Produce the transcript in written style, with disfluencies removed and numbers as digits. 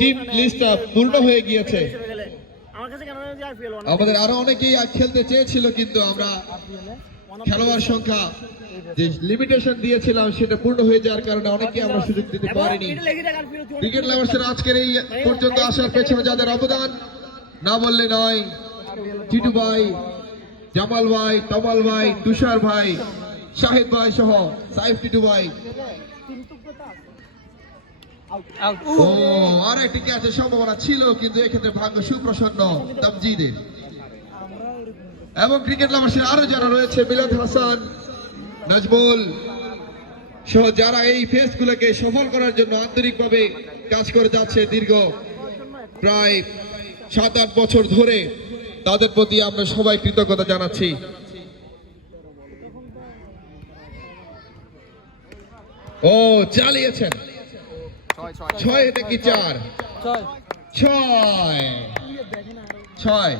Team লিস্টটা পূর্ণ হয়ে গিয়েছে। আমাদের আরো অনেকেই খেলতে চেয়েছিল, কিন্তু আমরা খেলোয়াড় সংখ্যা যে লিমিটেশন দিয়েছিলাম সেটা পূর্ণ হয়ে যাওয়ার কারণে অনেকে আমরা সুযোগ দিতে পারিনি। ক্রিকেট লাভার্সের আজকের এই পর্যন্ত আসার পেছনে যাদের অবদান না বললে নয়, টিটু ভাই, জামাল ভাই, তমাল ভাই, তুষার ভাই, শাহিদ ভাই সহ সাইফ টিটু ভাই। আর একটি ক্যাচের সম্ভাবনা ছিল, কিন্তু এক্ষেত্রে ভাগ্য সুপ্রসন্ন তামজিদের। এবং ক্রিকেট লাভার্সের আরো যারা রয়েছে, মিলাদ হাসান, নাজমুল সহ যারা এই ফেস্টগুলোকে সফল করার জন্য আন্তরিকভাবে কাজ করে যাচ্ছে দীর্ঘ প্রায় 7-8 বছর ধরে, তাদের প্রতি আমরা সবাই কৃতজ্ঞতা জানাচ্ছি। ও চালিয়েছেন 6 এটা কি 4 6